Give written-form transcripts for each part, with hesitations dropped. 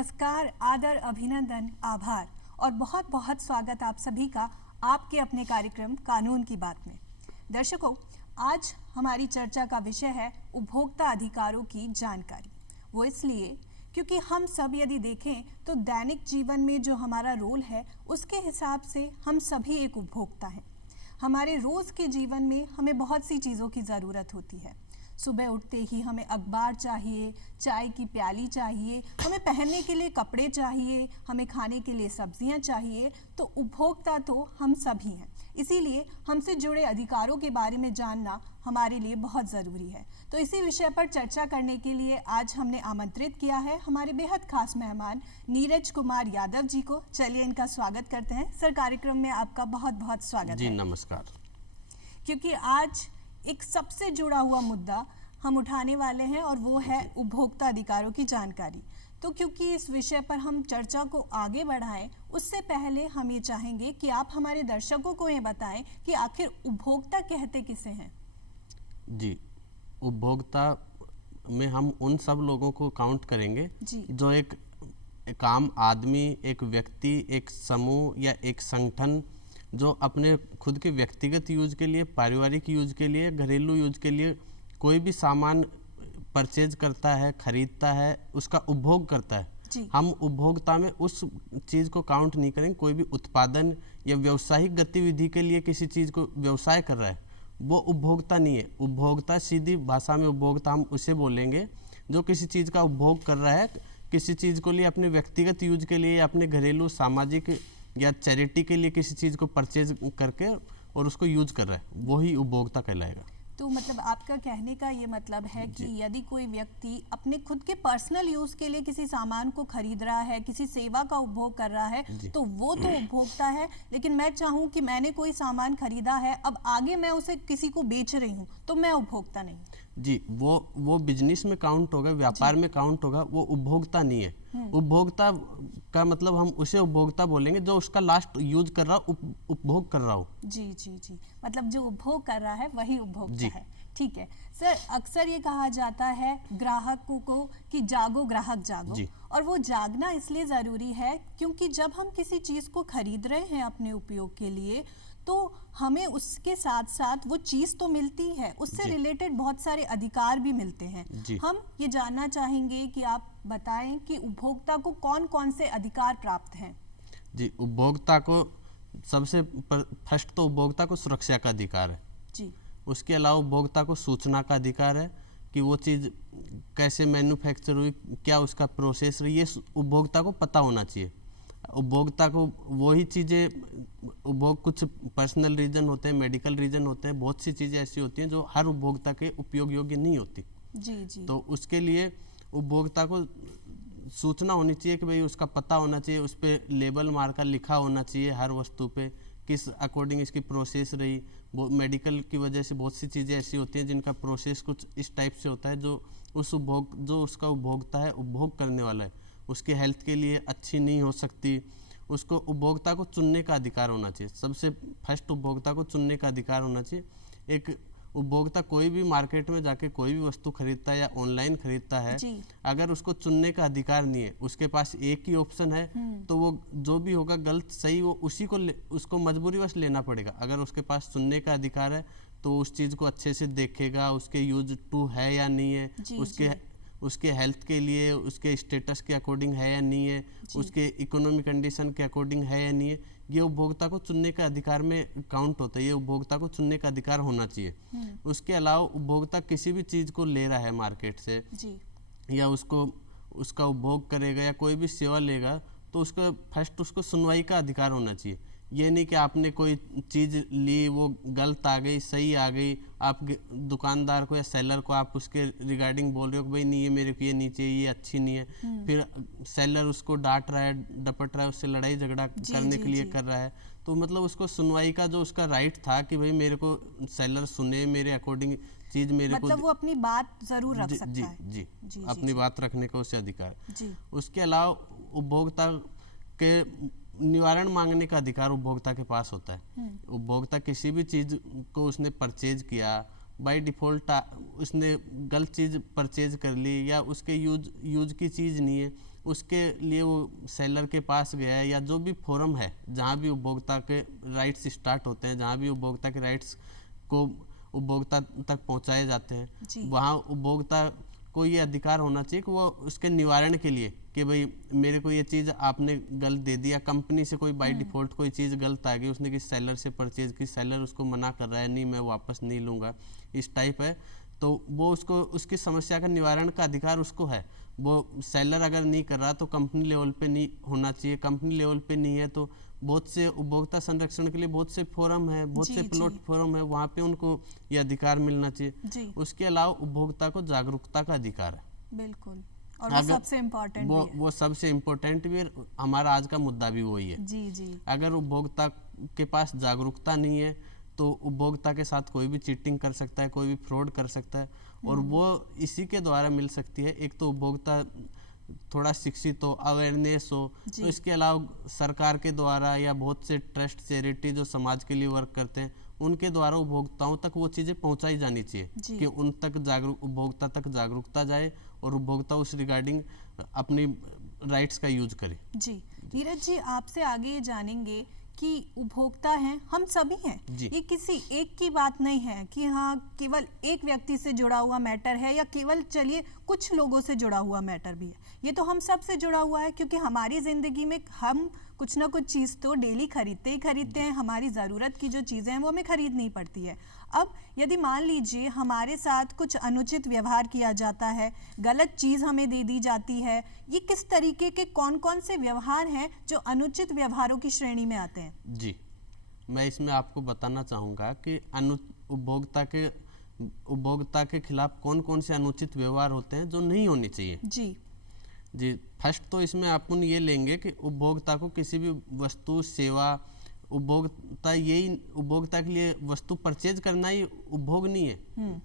नमस्कार, आदर, अभिनंदन, आभार और बहुत बहुत स्वागत आप सभी का आपके अपने कार्यक्रम कानून की बात में। दर्शकों, आज हमारी चर्चा का विषय है उपभोक्ता अधिकारों की जानकारी। वो इसलिए क्योंकि हम सब यदि देखें तो दैनिक जीवन में जो हमारा रोल है उसके हिसाब से हम सभी एक उपभोक्ता हैं। हमारे रोज़ के जीवन में हमें बहुत सी चीज़ों की ज़रूरत होती है। सुबह उठते ही हमें अखबार चाहिए, चाय की प्याली चाहिए, हमें पहनने के लिए कपड़े चाहिए, हमें खाने के लिए सब्जियां चाहिए। तो उपभोक्ता तो हम सभी हैं। इसीलिए हमसे जुड़े अधिकारों के बारे में जानना हमारे लिए बहुत ज़रूरी है। तो इसी विषय पर चर्चा करने के लिए आज हमने आमंत्रित किया है हमारे बेहद खास मेहमान नीरज कुमार यादव जी को। चलिए इनका स्वागत करते हैं। सर, कार्यक्रम में आपका बहुत बहुत स्वागत जी, है। नमस्कार। क्योंकि आज एक सबसे जुड़ा हुआ मुद्दा हम उठाने वाले हैं और वो है उपभोक्ता अधिकारों की जानकारी। तो क्योंकि इस विषय पर हम चर्चा को आगे बढ़ाएं, उससे पहले हम ये चाहेंगे कि आप हमारे दर्शकों को ये बताएं कि आखिर उपभोक्ता कहते किसे हैं। जी, उपभोक्ता में हम उन सब लोगों को काउंट करेंगे जो एक आम आदमी, एक व्यक्ति, एक समूह या एक संगठन जो अपने खुद के व्यक्तिगत यूज के लिए, पारिवारिक यूज के लिए, घरेलू यूज के लिए कोई भी सामान परचेज करता है, खरीदता है, उसका उपभोग करता है। हम उपभोक्ता में उस चीज़ को काउंट नहीं करेंगे। कोई भी उत्पादन या व्यावसायिक गतिविधि के लिए किसी चीज़ को व्यवसाय कर रहा है, वो उपभोक्ता नहीं है। उपभोक्ता, सीधी भाषा में उपभोक्ता हम उसे बोलेंगे जो किसी चीज़ का उपभोग कर रहा है, किसी चीज़ को लिए अपने व्यक्तिगत यूज के लिए, अपने घरेलू, सामाजिक या चैरिटी के लिए किसी चीज़ को परचेज करके और उसको यूज कर रहा है, वही उपभोक्ता कहलाएगा। तो मतलब आपका कहने का ये मतलब है कि यदि कोई व्यक्ति अपने खुद के पर्सनल यूज के लिए किसी सामान को खरीद रहा है, किसी सेवा का उपभोग कर रहा है, तो वो तो उपभोक्ता है। लेकिन मैं चाहूँ कि मैंने कोई सामान खरीदा है, अब आगे मैं उसे किसी को बेच रही हूँ, तो मैं उपभोक्ता नहीं। जी, वो बिजनेस में काउंट होगा, व्यापार में काउंट होगा, वो उपभोक्ता नहीं है। उपभोक्ता का मतलब हम उसे उपभोक्ता बोलेंगे जो उसका लास्ट यूज कर रहा हो, उपभोग कर रहा हो। जी जी जी, मतलब जो उपभोग कर रहा है वही उपभोक्ता है। ठीक है सर, अक्सर ये कहा जाता है ग्राहकों को कि जागो ग्राहक जागो, और वो जागना इसलिए ज़रूरी है क्योंकि जब हम किसी चीज़ को खरीद रहे हैं अपने उपयोग के लिए, तो हमें उसके साथ साथ वो चीज़ तो मिलती है, उससे रिलेटेड बहुत सारे अधिकार भी मिलते हैं। हम ये जानना चाहेंगे कि आप बताएं कि उपभोक्ता को कौन कौन से अधिकार प्राप्त हैं। जी, उपभोक्ता को सबसे फर्स्ट तो उपभोक्ता को सुरक्षा का अधिकार है। जी, उसके अलावा उपभोक्ता को सूचना का अधिकार है कि वो चीज़ कैसे मैन्युफैक्चर हुई, क्या उसका प्रोसेस रही, ये उपभोक्ता को पता होना चाहिए। उपभोक्ता को वही चीज़ें, उपभोग कुछ पर्सनल रीजन होते हैं, मेडिकल रीजन होते हैं, बहुत सी चीज़ें ऐसी होती हैं जो हर उपभोक्ता के उपयोग योग्य नहीं होती। जी। तो उसके लिए उपभोक्ता को सूचना होनी चाहिए कि भाई उसका पता होना चाहिए, उस पर लेबल मार्कर लिखा होना चाहिए हर वस्तु पे, किस अकॉर्डिंग इसकी प्रोसेस रही। वो मेडिकल की वजह से बहुत सी चीज़ें ऐसी होती हैं जिनका प्रोसेस कुछ इस टाइप से होता है जो उसका उपभोक्ता है, उपभोग करने वाला है, उसके हेल्थ के लिए अच्छी नहीं हो सकती। उसको उपभोक्ता को चुनने का अधिकार होना चाहिए। सबसे फर्स्ट उपभोक्ता को चुनने का अधिकार होना चाहिए। एक उपभोक्ता कोई भी मार्केट में जाके कोई भी वस्तु खरीदता है या ऑनलाइन खरीदता है, अगर उसको चुनने का अधिकार नहीं है, उसके पास एक ही ऑप्शन है, तो वो जो भी होगा गलत सही वो उसी को उसको मजबूरीवश लेना पड़ेगा। अगर उसके पास चुनने का अधिकार है तो उस चीज़ को अच्छे से देखेगा, उसके यूज टू है या नहीं है, उसके हेल्थ के लिए, उसके स्टेटस के अकॉर्डिंग है या नहीं है, उसके इकोनॉमिक कंडीशन के अकॉर्डिंग है या नहीं है। ये उपभोक्ता को चुनने का अधिकार में काउंट होता है। ये उपभोक्ता को चुनने का अधिकार होना चाहिए। उसके अलावा उपभोक्ता किसी भी चीज़ को ले रहा है मार्केट से या उसका उपभोग करेगा या कोई भी सेवा लेगा, तो उसको फर्स्ट उसको सुनवाई का अधिकार होना चाहिए। ये नहीं कि आपने कोई चीज़ ली, वो गलत आ गई, सही आ गई, आप दुकानदार को या सेलर को आप उसके रिगार्डिंग बोल रहे हो कि भाई नहीं, ये मेरे को ये नहीं चाहिए, ये अच्छी नहीं है, फिर सेलर उसको डांट रहा है, डपट रहा है, उससे लड़ाई झगड़ा करने के लिए कर रहा है। तो मतलब उसको सुनवाई का जो उसका राइट था कि भाई मेरे को सेलर सुने, मेरे अकॉर्डिंग चीज़ मेरे को, मतलब वो अपनी बात जरूर रख सकता है। जी, अपनी बात रखने का उसे अधिकार। उसके अलावा उपभोक्ता के निवारण मांगने का अधिकार उपभोक्ता के पास होता है। उपभोक्ता किसी भी चीज़ को उसने परचेज किया, बाय डिफ़ॉल्ट उसने गलत चीज़ परचेज कर ली या उसके यूज की चीज़ नहीं है, उसके लिए वो सेलर के पास गया है, या जो भी फोरम है जहाँ भी उपभोक्ता के राइट्स स्टार्ट होते हैं, जहाँ भी उपभोक्ता के राइट्स को उपभोक्ता तक पहुँचाए जाते हैं, वहाँ उपभोक्ता को ये अधिकार होना चाहिए कि वो उसके निवारण के लिए कि भाई मेरे को ये चीज़ आपने गलत दे दिया, कंपनी से कोई बाय डिफ़ॉल्ट कोई चीज़ गलत आ गई, उसने किसी सेलर से परचेज की, सेलर उसको मना कर रहा है, नहीं मैं वापस नहीं लूँगा, इस टाइप है, तो वो उसको उसकी समस्या का निवारण का अधिकार उसको है। वो सेलर अगर नहीं कर रहा तो कंपनी लेवल पे नहीं होना चाहिए, कंपनी लेवल पे नहीं है तो बहुत से उपभोक्ता संरक्षण के लिए बहुत से फोरम है, बहुत से प्लेटफॉर्म है, वहाँ पे उनको ये अधिकार मिलना चाहिए। उसके अलावा उपभोक्ता को जागरूकता का अधिकार है। बिल्कुल, और वो सबसे इम्पोर्टेंट भी है। वो सबसे इम्पोर्टेंट भी है, हमारा आज का मुद्दा भी वही है। जी। अगर उपभोक्ता के पास जागरूकता नहीं है तो उपभोक्ता के साथ कोई भी चीटिंग कर सकता है, कोई भी फ्रॉड कर सकता है, और वो इसी के द्वारा मिल सकती है। एक तो उपभोक्ता थोड़ा शिक्षित हो, अवेयरनेस हो, तो इसके अलावा सरकार के द्वारा या बहुत से ट्रस्ट चैरिटी जो समाज के लिए वर्क करते हैं उनके द्वारा उपभोक्ताओं तक वो चीज़ें पहुंचाई जानी चाहिए कि उन तक उपभोक्ता तक जागरूकता जाए और उपभोक्ता उस रिगार्डिंग अपनी राइट्स का यूज करे। जी नीरज जी, आपसे आगे जानेंगे कि उपभोक्ता हैं, हम सभी हैं, ये किसी एक की बात नहीं है कि हाँ केवल एक व्यक्ति से जुड़ा हुआ मैटर है या केवल चलिए कुछ लोगों से जुड़ा हुआ मैटर भी है। ये तो हम सब से जुड़ा हुआ है, क्योंकि हमारी ज़िंदगी में हम कुछ ना कुछ चीज़ तो डेली खरीदते ही खरीदते हैं। हमारी ज़रूरत की जो चीज़ें हैं वो हमें खरीदनी पड़ती है। अब यदि मान लीजिए हमारे साथ कुछ अनुचित व्यवहार किया जाता है, गलत चीज़ हमें दे दी जाती है, ये किस तरीके के कौन कौन से व्यवहार हैं जो अनुचित व्यवहारों की श्रेणी में आते हैं? जी, मैं इसमें आपको बताना चाहूँगा कि उपभोक्ता के खिलाफ कौन कौन से अनुचित व्यवहार होते हैं जो नहीं होने चाहिए। जी, फर्स्ट तो इसमें अपन ये लेंगे कि उपभोक्ता को किसी भी वस्तु सेवा, उपभोक्ता के लिए वस्तु परचेज करना ही उपभोग नहीं है।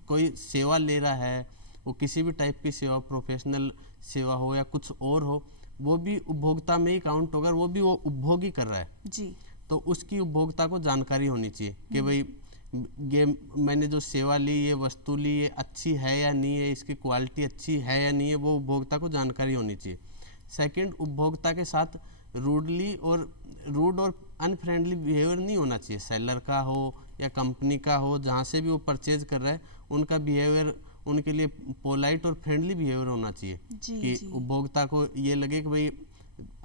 कोई सेवा ले रहा है, वो किसी भी टाइप की सेवा, प्रोफेशनल सेवा हो या कुछ और हो, वो भी उपभोक्ता में ही काउंट होगा, वो भी वो उपभोग ही कर रहा है। जी, तो उसकी उपभोक्ता को जानकारी होनी चाहिए कि भाई ये मैंने जो सेवा ली, ये वस्तु ली, ये अच्छी है या नहीं है, इसकी क्वालिटी अच्छी है या नहीं है, वो उपभोक्ता को जानकारी होनी चाहिए। सेकंड, उपभोक्ता के साथ रूड और अनफ्रेंडली बिहेवियर नहीं होना चाहिए। सेलर का हो या कंपनी का हो, जहाँ से भी वो परचेज कर रहा है उनका बिहेवियर उनके लिए पोलाइट और फ्रेंडली बिहेवियर होना चाहिए कि उपभोक्ता को ये लगे कि भाई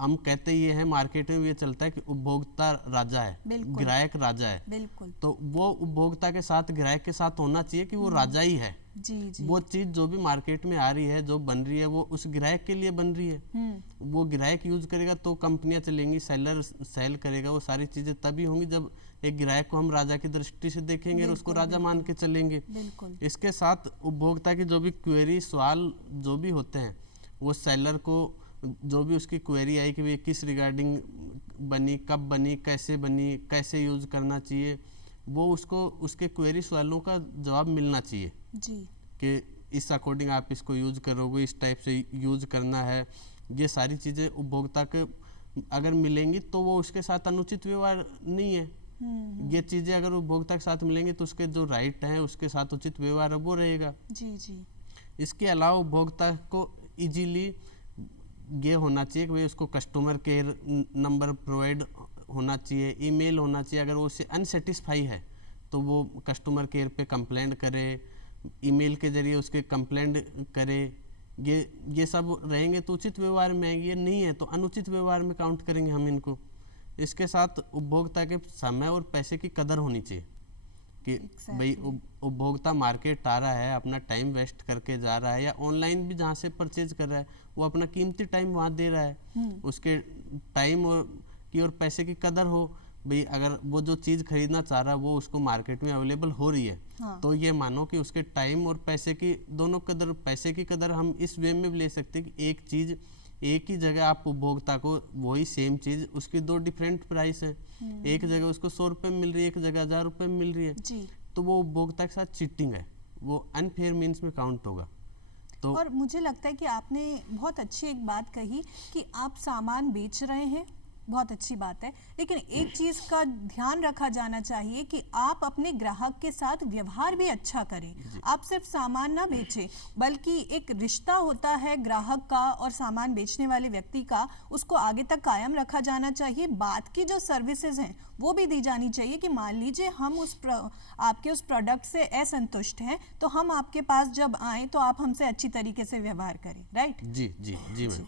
हम कहते ये हैं, मार्केट में ये चलता है कि उपभोक्ता राजा है, ग्राहक राजा है। बिल्कुल। तो वो उपभोक्ता के साथ, ग्राहक के साथ होना चाहिए कि वो राजा ही है। जी। वो चीज जो भी मार्केट में आ रही है, जो बन रही है, वो उस ग्राहक के लिए बन रही है। वो ग्राहक यूज करेगा तो कंपनियां चलेंगी, सेलर सेल करेगा, वो सारी चीजें तभी होंगी जब एक ग्राहक को हम राजा की दृष्टि से देखेंगे और उसको राजा मान के चलेंगे। इसके साथ उपभोक्ता की जो भी क्वेरी, सवाल जो भी होते हैं, वो सेलर को जो भी उसकी क्वेरी आई कि किस रिगार्डिंग बनी, कब बनी, कैसे यूज करना चाहिए, वो उसको उसके क्वेरी सवालों का जवाब मिलना चाहिए कि इस अकॉर्डिंग आप इसको यूज करोगे, इस टाइप से यूज करना है। ये सारी चीज़ें उपभोक्ता के अगर मिलेंगी तो वो उसके साथ अनुचित व्यवहार नहीं है। ये चीज़ें अगर उपभोक्ता के साथ मिलेंगी तो उसके जो राइट हैं, उसके साथ उचित व्यवहार वो रहेगा। जी। इसके अलावा उपभोक्ता को इजीली ये होना चाहिए कि भाई उसको कस्टमर केयर नंबर प्रोवाइड होना चाहिए, ईमेल होना चाहिए। अगर वो उससे अनसेटिस्फाई है तो वो कस्टमर केयर पे कंप्लेंट करे, ईमेल के जरिए उसके कंप्लेंट करे। ये सब रहेंगे तो उचित व्यवहार में आएंगे, ये नहीं है तो अनुचित व्यवहार में काउंट करेंगे हम इनको। इसके साथ उपभोक्ता के समय और पैसे की कदर होनी चाहिए कि भाई उपभोक्ता मार्केट आ रहा है, अपना टाइम वेस्ट करके जा रहा है, या ऑनलाइन भी जहाँ से परचेज कर रहा है वो अपना कीमती टाइम वहाँ दे रहा है। उसके टाइम और पैसे की कदर हो। भाई अगर वो जो चीज़ खरीदना चाह रहा है वो उसको मार्केट में अवेलेबल हो रही है, तो ये मानो कि उसके टाइम और पैसे की दोनों कदर, पैसे की कदर हम इस वे में भी ले सकते हैं कि एक चीज़ एक ही जगह आप उपभोक्ता को वही सेम चीज़, उसकी दो डिफरेंट प्राइस है। एक जगह उसको 100 रुपये में मिल रही है, एक जगह 1000 रुपये में मिल रही है, तो वो उपभोक्ता के साथ चीटिंग है, वो अनफेयर मीन्स में काउंट होगा। तो और मुझे लगता है कि आपने बहुत अच्छी एक बात कही कि आप सामान बेच रहे हैं, बहुत अच्छी बात है, लेकिन एक चीज का ध्यान रखा जाना चाहिए कि आप अपने ग्राहक के साथ व्यवहार भी अच्छा करें। आप सिर्फ सामान ना बेचें, बल्कि एक रिश्ता होता है ग्राहक का और सामान बेचने वाले व्यक्ति का, उसको आगे तक कायम रखा जाना चाहिए। बात की जो सर्विसेज हैं वो भी दी जानी चाहिए कि मान लीजिए हम आपके उस प्रोडक्ट से असंतुष्ट हैं, तो हम आपके पास जब आए तो आप हमसे अच्छी तरीके से व्यवहार करें। राइट? जी जी जी मैम।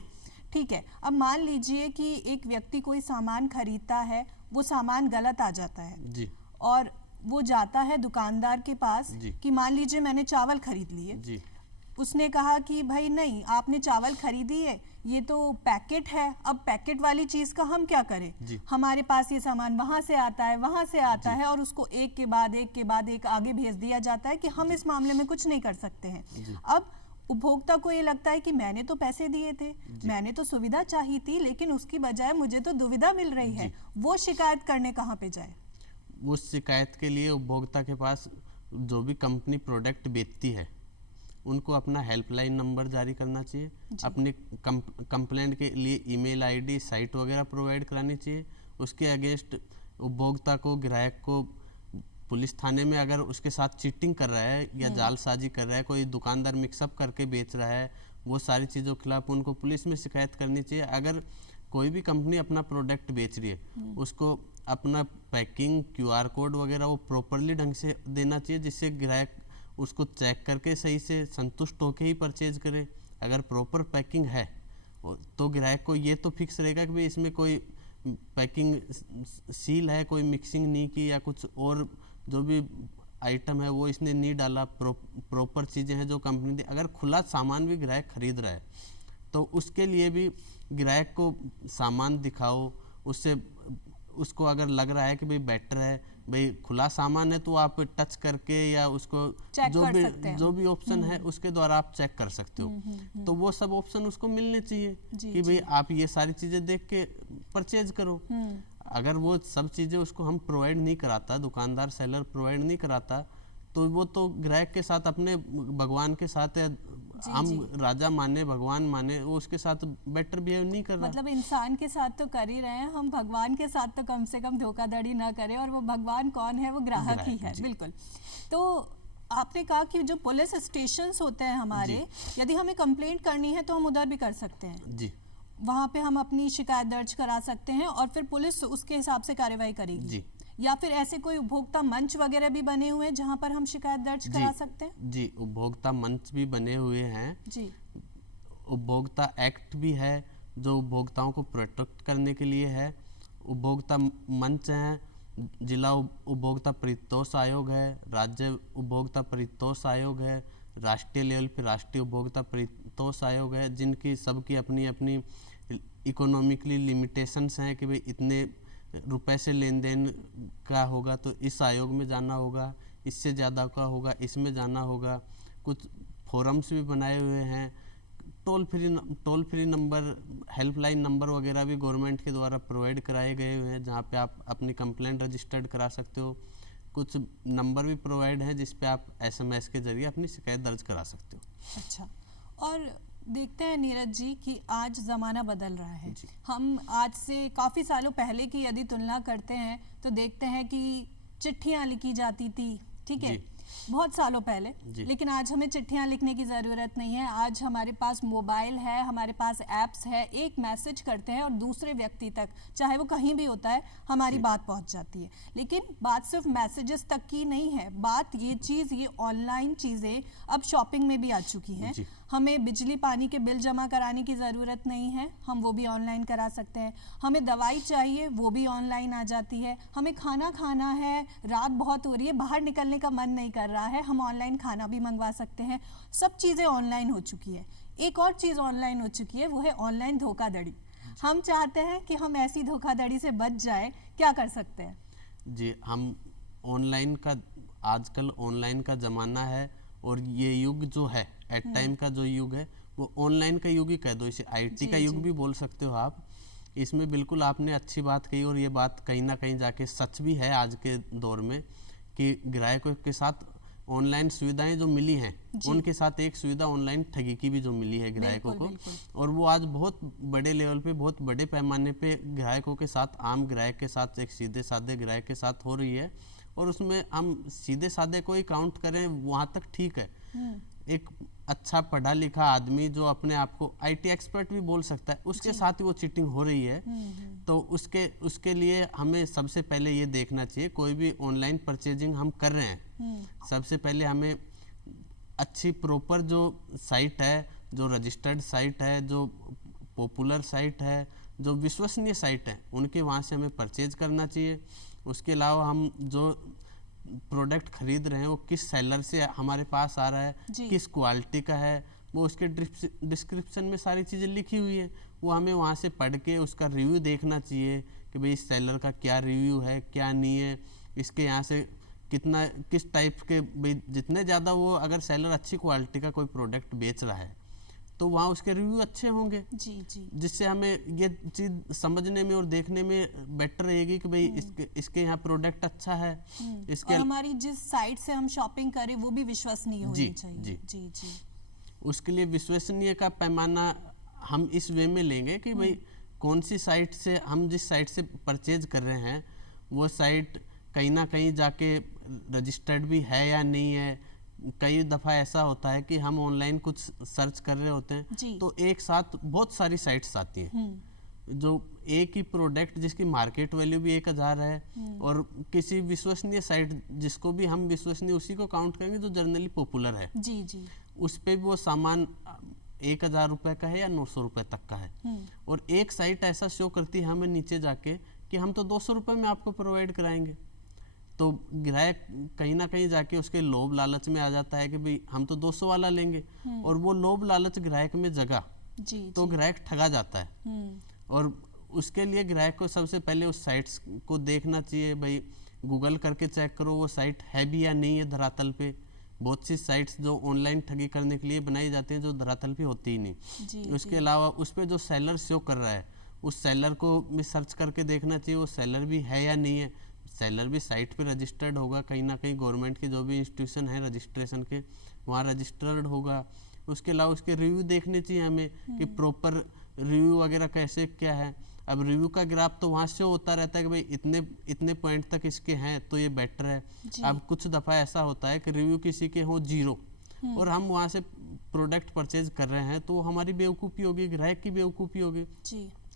ठीक है। अब मान लीजिए कि एक व्यक्ति कोई सामान खरीदता है, वो सामान गलत आ जाता है जी। और वो जाता है दुकानदार के पास कि मान लीजिए मैंने चावल खरीद लिए जी। उसने कहा कि भाई नहीं, आपने चावल खरीदी है, ये तो पैकेट है, अब पैकेट वाली चीज का हम क्या करें? हमारे पास ये सामान वहां से आता है, वहां से आता है, और उसको एक के बाद एक आगे भेज दिया जाता है कि हम इस मामले में कुछ नहीं कर सकते हैं। अब उपभोक्ता को ये लगता है कि मैंने तो पैसे दिए थे, मैंने तो सुविधा चाहिए थी, लेकिन उसकी बजाय मुझे तो दुविधा मिल रही है। वो शिकायत करने कहाँ पे जाए? वो शिकायत के लिए उपभोक्ता के पास जो भी कंपनी प्रोडक्ट बेचती है उनको अपना हेल्पलाइन नंबर जारी करना चाहिए, अपने कंप्लेंट के लिए ईमेल आईडी, साइट वगैरह प्रोवाइड करानी चाहिए। उसके अगेंस्ट उपभोक्ता को, ग्राहक को पुलिस थाने में अगर उसके साथ चीटिंग कर रहा है या जालसाजी कर रहा है, कोई दुकानदार मिक्सअप करके बेच रहा है, वो सारी चीज़ों के खिलाफ उनको पुलिस में शिकायत करनी चाहिए। अगर कोई भी कंपनी अपना प्रोडक्ट बेच रही है उसको अपना पैकिंग, क्यूआर कोड वगैरह वो प्रॉपरली ढंग से देना चाहिए, जिससे ग्राहक उसको चेक करके सही से संतुष्ट होकर ही परचेज करे। अगर प्रॉपर पैकिंग है तो ग्राहक को ये तो फिक्स रहेगा कि भाई इसमें कोई पैकिंग सील है, कोई मिक्सिंग नहीं की, या कुछ और जो भी आइटम है वो इसने नहीं डाला, प्रॉपर चीज़ें हैं जो कंपनी दी। अगर खुला सामान भी ग्राहक खरीद रहा है तो उसके लिए भी ग्राहक को सामान दिखाओ, उससे उसको अगर लग रहा है कि भाई बेटर है, भाई खुला सामान है, तो आप टच करके या उसको जो भी ऑप्शन है उसके द्वारा आप चेक कर सकते हो। तो वो सब ऑप्शन उसको मिलने चाहिए कि भाई आप ये सारी चीजें देख के परचेज करो। अगर वो सब चीजें उसको हम प्रोवाइड नहीं कराता, दुकानदार सेलर प्रोवाइड नहीं कराता, तो वो तो ग्राहक के साथ अपने भगवान के साथ या हम राजा माने, भगवान माने, वो उसके साथ बेटर बिहेव नहीं कर रहा। मतलब इंसान के साथ तो कर ही रहे हैं, हम भगवान के साथ तो कम से कम धोखाधड़ी ना करें, और वो भगवान कौन है? वो ग्राहक ही है। बिल्कुल। तो आपने कहा कि जो पुलिस स्टेशंस होते हैं हमारे, यदि हमें कंप्लेंट करनी है तो हम उधर भी कर सकते हैं जी। वहाँ पे हम अपनी शिकायत दर्ज करा सकते हैं और फिर पुलिस उसके हिसाब से कार्यवाही करेगी जी। या फिर ऐसे कोई उपभोक्ता मंच वगैरह भी बने हुए हैं जहाँ पर हम शिकायत दर्ज करा सकते हैं? जी, उपभोक्ता मंच भी बने हुए हैं जी। उपभोक्ता एक्ट भी है जो उपभोक्ताओं को प्रोटेक्ट करने के लिए है। उपभोक्ता मंच हैं, जिला उपभोक्ता परितोष आयोग है, राज्य उपभोक्ता परितोष आयोग है, राष्ट्रीय लेवल पे राष्ट्रीय उपभोक्ता परितोष आयोग है, जिनकी सबकी अपनी अपनी इकोनॉमिकली लिमिटेशंस हैं कि भाई इतने रुपए से लेन देन का होगा तो इस आयोग में जाना होगा, इससे ज़्यादा का होगा इसमें जाना होगा। कुछ फोरम्स भी बनाए हुए हैं, toll free number, helpline number वगैरह भी गवर्नमेंट के द्वारा प्रोवाइड कराए गए हुए हैं जहाँ पे आप अपनी कंप्लेंट रजिस्टर्ड करा सकते हो। कुछ नंबर भी प्रोवाइड है जिस पे आप SMS के जरिए अपनी शिकायत दर्ज करा सकते हो। अच्छा, और देखते हैं नीरज जी कि आज ज़माना बदल रहा है। हम आज से काफ़ी सालों पहले की यदि तुलना करते हैं तो देखते हैं कि चिट्ठियाँ लिखी जाती थी, ठीक है, बहुत सालों पहले, लेकिन आज हमें चिट्ठियां लिखने की ज़रूरत नहीं है। आज हमारे पास मोबाइल है, हमारे पास ऐप्स है, एक मैसेज करते हैं और दूसरे व्यक्ति तक, चाहे वो कहीं भी होता है, हमारी बात पहुंच जाती है। लेकिन बात सिर्फ मैसेजेस तक की नहीं है, बात ये ऑनलाइन चीज़ें अब शॉपिंग में भी आ चुकी हैं। हमें बिजली पानी के बिल जमा कराने की ज़रूरत नहीं है, हम वो भी ऑनलाइन करा सकते हैं। हमें दवाई चाहिए, वो भी ऑनलाइन आ जाती है। हमें खाना खाना है, रात बहुत हो रही है, बाहर निकलने का मन नहीं कर रहा है, हम ऑनलाइन खाना भी मंगवा सकते हैं। सब चीज़ें ऑनलाइन हो चुकी है। एक और चीज़ ऑनलाइन हो चुकी है, वो है ऑनलाइन धोखाधड़ी। हम चाहते हैं कि हम ऐसी धोखाधड़ी से बच जाए, क्या कर सकते हैं? जी, हम ऑनलाइन का, आजकल ऑनलाइन का ज़माना है और ये युग जो है, एट टाइम का जो युग है, वो ऑनलाइन का युग ही कह दो, इसे IT का युग भी बोल सकते हो आप। इसमें बिल्कुल आपने अच्छी बात कही और ये बात कहीं ना कहीं जाके सच भी है आज के दौर में कि ग्राहकों के साथ ऑनलाइन सुविधाएं जो मिली हैं उनके साथ एक सुविधा ऑनलाइन ठगी की भी जो मिली है ग्राहकों को, और वो आज बहुत बड़े लेवल पे, बहुत बड़े पैमाने पे ग्राहकों के साथ, आम ग्राहक के साथ, एक सीधे साधे ग्राहक के साथ हो रही है। और उसमें हम सीधे साधे को ही काउंट करें वहाँ तक ठीक है। एक अच्छा पढ़ा लिखा आदमी जो अपने आप को IT एक्सपर्ट भी बोल सकता है, उसके साथ ही वो चीटिंग हो रही है। तो उसके लिए हमें सबसे पहले ये देखना चाहिए, कोई भी ऑनलाइन परचेजिंग हम कर रहे हैं, सबसे पहले हमें अच्छी प्रॉपर जो साइट है, जो रजिस्टर्ड साइट है, जो पॉपुलर साइट है, जो विश्वसनीय साइट है, उनके वहाँ से हमें परचेज करना चाहिए। उसके अलावा हम जो प्रोडक्ट खरीद रहे हैं वो किस सेलर से हमारे पास आ रहा है, किस क्वालिटी का है, वो उसके डिस्क्रिप्शन में सारी चीज़ें लिखी हुई है, वो हमें वहाँ से पढ़ के उसका रिव्यू देखना चाहिए कि भाई इस सेलर का क्या रिव्यू है, क्या नहीं है, इसके यहाँ से कितना, किस टाइप के, भाई जितने ज़्यादा वो, अगर सेलर अच्छी क्वालिटी का कोई प्रोडक्ट बेच रहा है तो वहाँ उसके रिव्यू अच्छे होंगे, जिससे हमें ये चीज़ समझने में और देखने में बेटर रहेगी कि भाई इसके यहाँ प्रोडक्ट अच्छा है, इसके और हमारी जिस साइट से हम शॉपिंग करें वो भी विश्वसनीय होनी चाहिए। जी। उसके लिए विश्वसनीय का पैमाना हम इस वे में लेंगे कि भाई कौन सी साइट से, हम जिस साइट से परचेज कर रहे हैं वो साइट कहीं ना कहीं जाके रजिस्टर्ड भी है या नहीं है। कई दफ़ा ऐसा होता है कि हम ऑनलाइन कुछ सर्च कर रहे होते हैं तो एक साथ बहुत सारी साइट्स आती हैं, जो एक ही प्रोडक्ट जिसकी मार्केट वैल्यू भी 1000 है, और किसी विश्वसनीय साइट जिसको भी हम विश्वसनीय उसी को काउंट करेंगे जो जनरली पॉपुलर है, उस पे भी वो सामान 1000 रुपये का है या 900 रुपये तक का है, और एक साइट ऐसा शो करती है हमें नीचे जाके कि हम तो 200 रुपये में आपको प्रोवाइड कराएंगे। तो ग्राहक कहीं ना कहीं जाके उसके लोभ लालच में आ जाता है कि भाई हम तो 200 वाला लेंगे, और वो लोभ लालच ग्राहक में जगा तो ग्राहक ठगा जाता है। और उसके लिए ग्राहक को सबसे पहले उस साइट्स को देखना चाहिए, भाई गूगल करके चेक करो वो साइट है भी या नहीं है धरातल पे। बहुत सी साइट्स जो ऑनलाइन ठगी करने के लिए बनाई जाती हैं जो धरातल पे होती ही नहीं। उसके अलावा उस पर जो सेलर शो कर रहा है उस सेलर को में सर्च करके देखना चाहिए वो सेलर भी है या नहीं है। सेलर भी साइट पे रजिस्टर्ड होगा, कहीं ना कहीं गवर्नमेंट के जो भी इंस्टीट्यूशन है रजिस्ट्रेशन के वहाँ रजिस्टर्ड होगा। उसके अलावा उसके रिव्यू देखने चाहिए हमें कि प्रॉपर रिव्यू वगैरह कैसे क्या है। अब रिव्यू का ग्राफ तो वहाँ से होता रहता है कि भाई इतने पॉइंट तक इसके हैं तो ये बेटर है। अब कुछ दफ़ा ऐसा होता है कि रिव्यू किसी के हो 0 और हम वहाँ से प्रोडक्ट परचेज कर रहे हैं तो हमारी बेवकूफ़ी होगी, ग्राहक की बेवकूफ़ी होगी।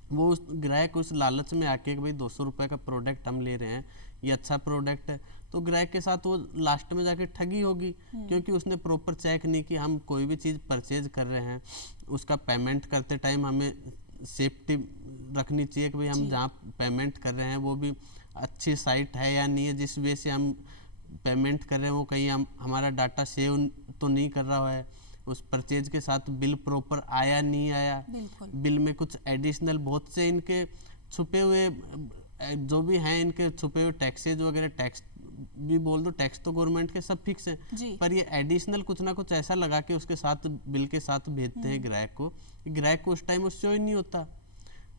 वो ग्राहक उस लालच में आके कि भाई 200 रुपये का प्रोडक्ट हम ले रहे हैं, ये अच्छा प्रोडक्ट है, तो ग्राहक के साथ वो लास्ट में जाके ठगी होगी, क्योंकि उसने प्रॉपर चेक नहीं कि हम कोई भी चीज़ परचेज कर रहे हैं उसका पेमेंट करते टाइम हमें सेफ्टी रखनी चाहिए कि भाई हम जहाँ पेमेंट कर रहे हैं वो भी अच्छी साइट है या नहीं है, जिस वे से हम पेमेंट कर रहे हैं वो कहीं हमारा डाटा सेव तो नहीं कर रहा है, उस परचेज के साथ बिल प्रॉपर आया नहीं आया, बिल में कुछ एडिशनल बहुत से इनके छुपे हुए जो भी हैं इनके छुपे हुए टैक्सेज वगैरह, टैक्स भी बोल दो, टैक्स तो गवर्नमेंट के सब फिक्स हैं पर ये एडिशनल कुछ ना कुछ ऐसा लगा के उसके साथ बिल के साथ भेजते हैं ग्राहक को उस टाइम उससे ही नहीं होता।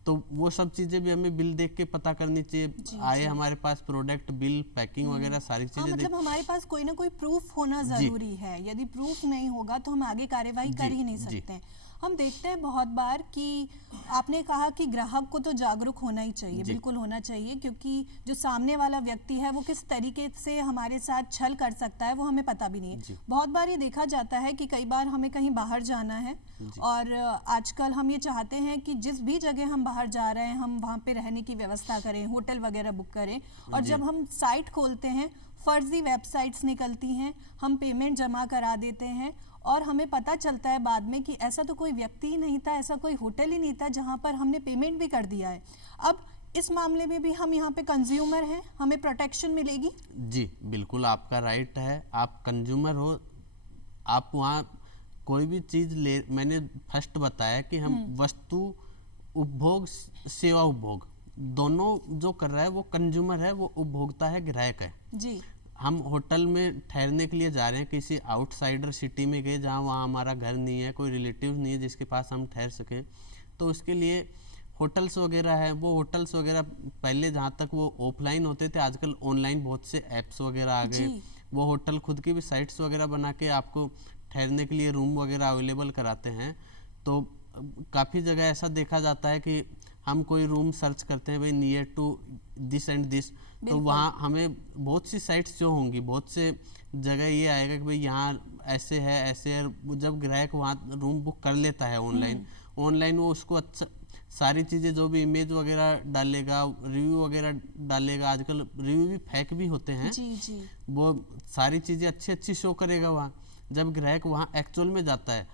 तो वो सब चीज़ें भी हमें बिल देख के पता करनी चाहिए, आए हमारे पास प्रोडक्ट बिल पैकिंग वगैरह सारी चीज़ें। मतलब हमारे पास कोई ना कोई प्रूफ होना जरूरी है, यदि प्रूफ नहीं होगा तो हम आगे कार्यवाही कर ही नहीं सकते। हम देखते हैं बहुत बार कि आपने कहा कि ग्राहक को तो जागरूक होना ही चाहिए, बिल्कुल होना चाहिए, क्योंकि जो सामने वाला व्यक्ति है वो किस तरीके से हमारे साथ छल कर सकता है वो हमें पता भी नहीं है। बहुत बार ये देखा जाता है कि कई बार हमें कहीं बाहर जाना है और आजकल हम ये चाहते हैं कि जिस भी जगह हम बाहर जा रहे हैं हम वहाँ पे रहने की व्यवस्था करें, होटल वगैरह बुक करें, और जब हम साइट खोलते हैं फर्जी वेबसाइट्स निकलती हैं, हम पेमेंट जमा करा देते हैं और हमें पता चलता है बाद में कि ऐसा तो कोई व्यक्ति ही नहीं था, ऐसा कोई होटल ही नहीं था जहां पर हमने पेमेंट भी कर दिया है। अब इस मामले में भी हम यहाँ पे कंज्यूमर हैं, हमें प्रोटेक्शन मिलेगी? जी बिल्कुल, आपका राइट है, आप कंज्यूमर हो, आप वहाँ कोई भी चीज़ ले, मैंने फर्स्ट बताया कि हम वस्तु उपभोग सेवा उपभोग दोनों जो कर रहा है वो कंज्यूमर है, वो उपभोक्ता है, ग्राहक है जी। हम होटल में ठहरने के लिए जा रहे हैं, किसी आउटसाइडर सिटी में गए जहाँ वहाँ हमारा घर नहीं है, कोई रिलेटिव नहीं है जिसके पास हम ठहर सकें, तो उसके लिए होटल्स वगैरह है, वो होटल्स वगैरह पहले जहाँ तक वो ऑफलाइन होते थे आजकल ऑनलाइन बहुत से ऐप्स वगैरह आ गए, वो होटल खुद की भी साइट्स वगैरह बना के आपको ठहरने के लिए रूम वगैरह अवेलेबल कराते हैं। तो काफ़ी जगह ऐसा देखा जाता है कि हम कोई रूम सर्च करते हैं भाई near to this and this, तो वहाँ हमें बहुत सी साइट्स जो होंगी, बहुत से जगह ये आएगा कि भाई यहाँ ऐसे है ऐसे है। जब ग्राहक वहाँ रूम बुक कर लेता है ऑनलाइन वो उसको अच्छा सारी चीज़ें जो भी इमेज वगैरह डालेगा, रिव्यू वगैरह डालेगा, आजकल रिव्यू भी फेक भी होते हैं जी। वो सारी चीज़ें अच्छी शो करेगा वहाँ। जब ग्राहक वहाँ एक्चुअल में जाता है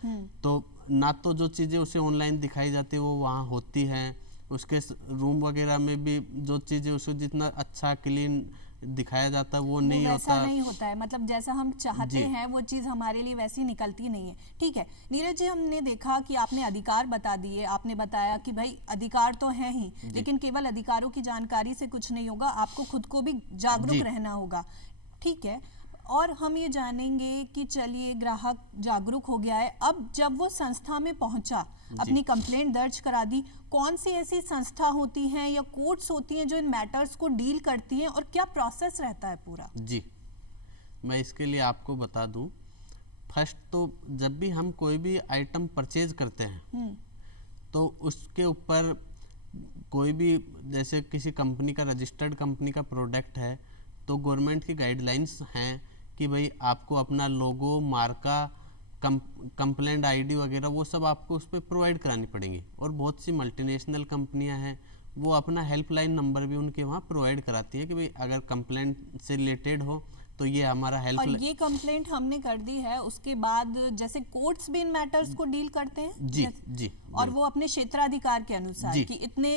तो ना तो जो चीज़ें उसे ऑनलाइन दिखाई जाती है वो वहाँ होती हैं, उसके रूम वगैरह में भी जो चीज़ें उसे जितना अच्छा क्लीन दिखाया जाता है वो नहीं होता, नहीं होता है। मतलब जैसा हम चाहते हैं वो चीज़ हमारे लिए वैसी निकलती नहीं है। ठीक है नीरज जी, हमने देखा कि आपने अधिकार बता दिए, आपने बताया कि भाई अधिकार तो है ही, लेकिन केवल अधिकारों की जानकारी से कुछ नहीं होगा, आपको खुद को भी जागरूक रहना होगा। ठीक है, और हम ये जानेंगे कि चलिए ग्राहक जागरूक हो गया है, अब जब वो संस्था में पहुंचा, अपनी कंप्लेंट दर्ज करा दी, कौन सी ऐसी संस्था होती हैं या कोर्ट्स होती हैं जो इन मैटर्स को डील करती हैं और क्या प्रोसेस रहता है पूरा? जी, मैं इसके लिए आपको बता दूं, फर्स्ट तो जब भी हम कोई भी आइटम परचेज करते हैं तो उसके ऊपर कोई भी जैसे किसी कंपनी का रजिस्टर्ड कंपनी का प्रोडक्ट है तो गवर्नमेंट की गाइडलाइंस हैं कि भाई आपको अपना लोगो, मार्का, कंप्लेंट आईडी वगैरह वो सब आपको उस पर प्रोवाइड करानी पड़ेंगी। और बहुत सी मल्टीनेशनल कंपनियां हैं वो अपना हेल्पलाइन नंबर भी उनके वहाँ प्रोवाइड कराती है कि भाई अगर कंप्लेंट से रिलेटेड हो तो ये हमारा हेल्प। और ये कंप्लेंट हमने कर दी है उसके बाद जैसे कोर्ट्स भी इन मैटर्स को डील करते हैं जी और वो अपने क्षेत्राधिकार के अनुसार कि इतने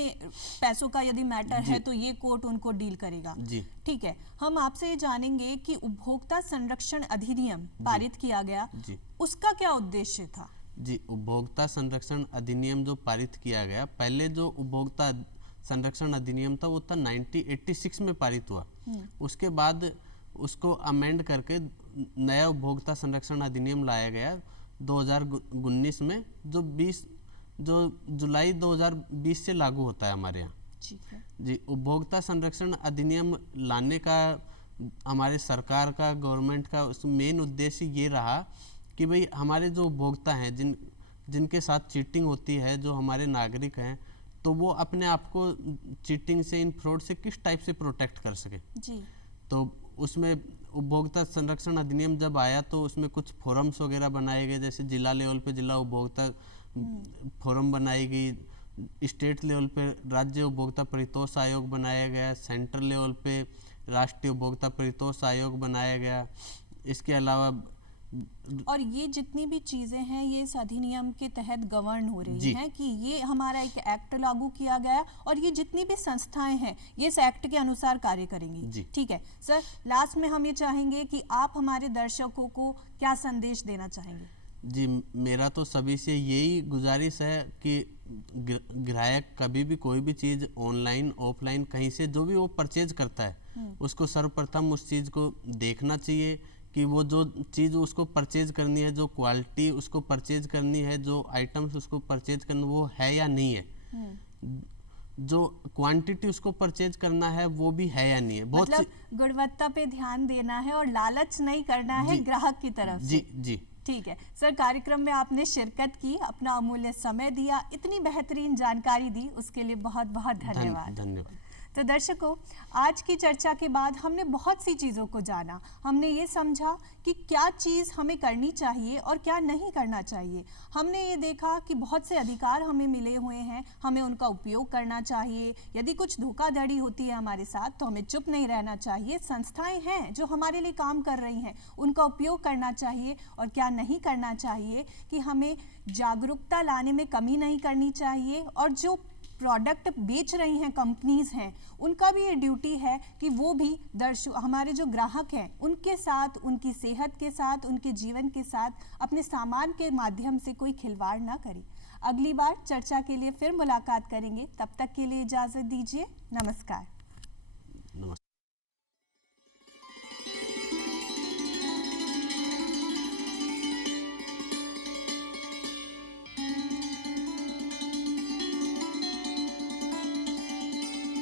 पैसों का यदि मैटर है तो ये कोर्ट उनको डील करेगा जी। ठीक है, हम आपसे ये जानेंगे कि उपभोक्ता संरक्षण अधिनियम पारित किया गया जी, उसका क्या उद्देश्य था? जी, उपभोक्ता संरक्षण अधिनियम जो पारित किया गया, पहले जो उपभोक्ता संरक्षण अधिनियम था वो था 1986 में पारित हुआ। उसके बाद उसको अमेंड करके नया उपभोक्ता संरक्षण अधिनियम लाया गया 2019 में, जो जुलाई 2020 से लागू होता है हमारे यहाँ जी। उपभोक्ता संरक्षण अधिनियम लाने का हमारे सरकार का, गवर्नमेंट का मेन उद्देश्य ये रहा कि भाई हमारे जो उपभोक्ता हैं जिनके साथ चीटिंग होती है, जो हमारे नागरिक हैं, तो वो अपने आप को चीटिंग से, इन फ्रॉड से किस टाइप से प्रोटेक्ट कर सके जी। तो उसमें उपभोक्ता संरक्षण अधिनियम जब आया तो उसमें कुछ फोरम्स वगैरह बनाए गए, जैसे जिला लेवल पे जिला उपभोक्ता फोरम बनाई गई, स्टेट लेवल पे राज्य उपभोक्ता परितोष आयोग बनाया गया, सेंट्रल लेवल पे राष्ट्रीय उपभोक्ता परितोष आयोग बनाया गया। इसके अलावा और ये जितनी भी चीजें हैं ये इस अधिनियम के तहत गवर्न हो रही हैं कि ये हमारा एक एक्ट लागू किया गया और ये जितनी भी संस्थाएं हैं ये इस एक्ट के अनुसार कार्य करेंगी। ठीक है सर, लास्ट में हम ये चाहेंगे कि आप हमारे दर्शकों को क्या संदेश देना चाहेंगे? जी, मेरा तो सभी से यही गुजारिश है कि ग्राहक कभी भी कोई भी चीज़ ऑनलाइन ऑफलाइन कहीं से जो भी वो परचेज करता है उसको सर्वप्रथम उस चीज़ को देखना चाहिए कि वो जो चीज़ उसको परचेज करनी है, जो क्वालिटी उसको परचेज करनी है, जो आइटम्स उसको परचेज करना वो है या नहीं है, जो क्वांटिटी उसको परचेज करना है वो भी है या नहीं है। बहुत मतलब गुणवत्ता पे ध्यान देना है और लालच नहीं करना है ग्राहक की तरफ से। जी। ठीक है सर, कार्यक्रम में आपने शिरकत की, अपना अमूल्य समय दिया, इतनी बेहतरीन जानकारी दी, उसके लिए बहुत बहुत धन्यवाद। तो दर्शकों, आज की चर्चा के बाद हमने बहुत सी चीज़ों को जाना। हमने ये समझा कि क्या चीज़ हमें करनी चाहिए और क्या नहीं करना चाहिए। हमने ये देखा कि बहुत से अधिकार हमें मिले हुए हैं, हमें उनका उपयोग करना चाहिए। यदि कुछ धोखाधड़ी होती है हमारे साथ तो हमें चुप नहीं रहना चाहिए। संस्थाएं हैं जो हमारे लिए काम कर रही हैं, उनका उपयोग करना चाहिए। और क्या नहीं करना चाहिए कि हमें जागरूकता लाने में कमी नहीं करनी चाहिए। और जो प्रोडक्ट बेच रही हैं कंपनीज हैं, उनका भी ये ड्यूटी है कि वो भी हमारे जो ग्राहक हैं उनके साथ, उनकी सेहत के साथ, उनके जीवन के साथ अपने सामान के माध्यम से कोई खिलवाड़ ना करे। अगली बार चर्चा के लिए फिर मुलाकात करेंगे, तब तक के लिए इजाज़त दीजिए। नमस्कार।